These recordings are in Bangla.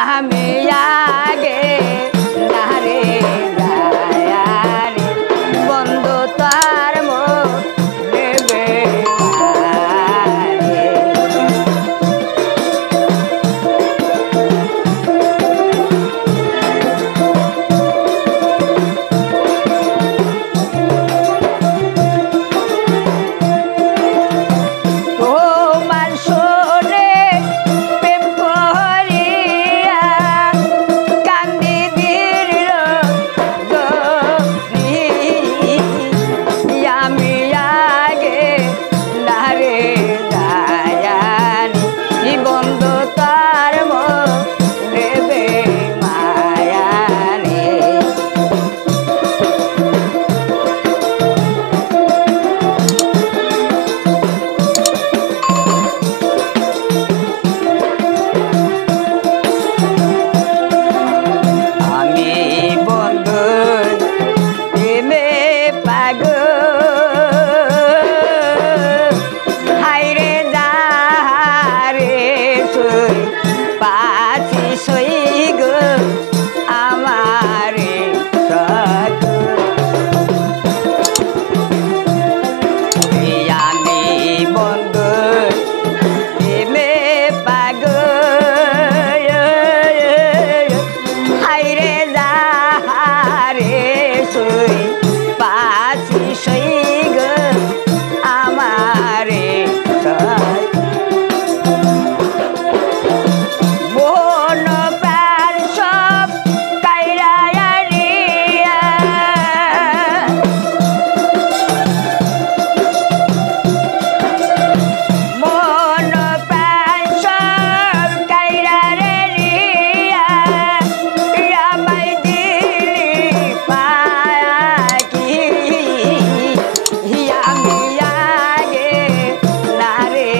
আমি আগে নারে যায়ারে বন্ধু তার মুখ নেবে মারে। তোমার শোনে প্রেম করিয়া কান্দি দিল গনি। আমি আগে নারে যায়ানি বন্ধু তার মুখ নেবে মায়ারে। আমি বন্ধু প্রেমে পাগল হাইরে যাহারে সই পাছি সই গো আমারে সকল। আমি বন্ধু প্রেমে পাগল হাইরে যাহারে সই পাছি সই গো আমারে সকল। মন প্রাণ সব কাইরা আনিয়া মন প্রাণ সব কাইরা রে নিয়া আমায় দিলি পাখি। আমি আগে নারে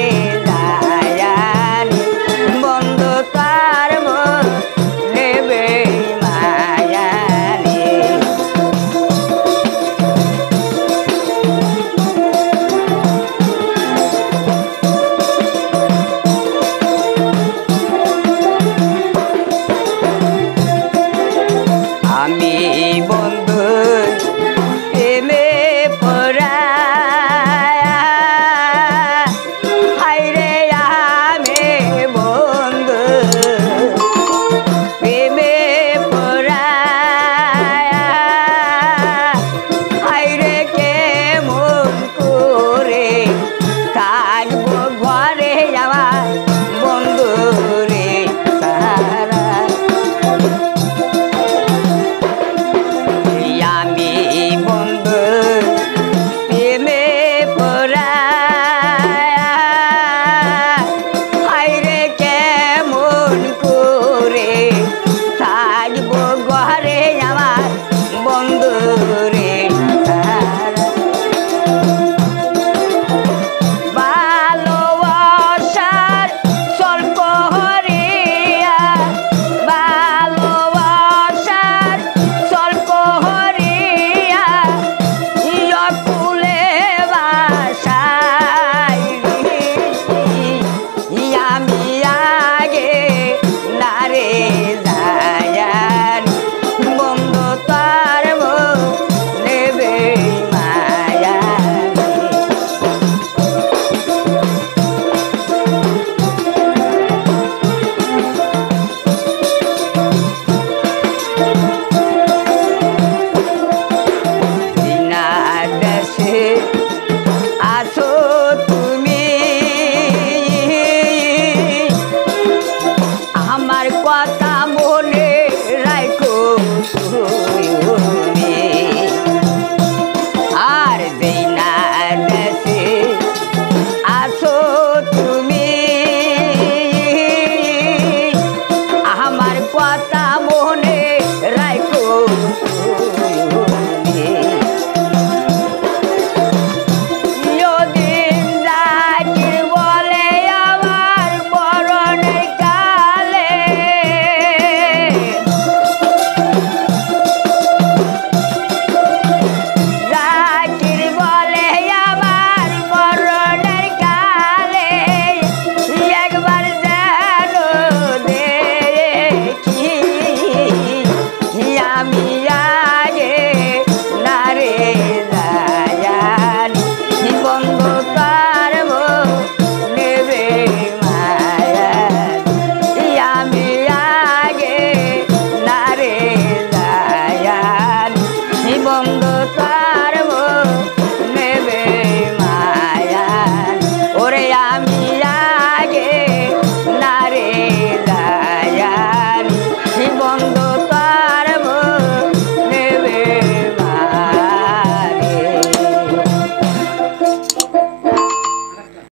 যায়ানি বন্ধু তার মুখ নেবে মায়ারে। আমি বন্ধু প্রেমে পড়া হাইরে আমি বন্ধু প্রেমে পড়া হাইরে কেমন করে থাকবো ঘরে আমার বন্ধু রে সারা। আমি বন্ধু প্রেমে পড়া হাইরে কেমন করে থাকবো ঘরে আমার বন্ধু রে সারা। ভালোবাসার স্বল্প হরিয়া ভালোবাসার স্বল্প হরিয়া কুলে বাসাই আমি আগে নারে যায়ানি বন্ধু তার মুখ নেবে মায়ারে। বিনা দেশে আছো তুমি আমার কথা মনে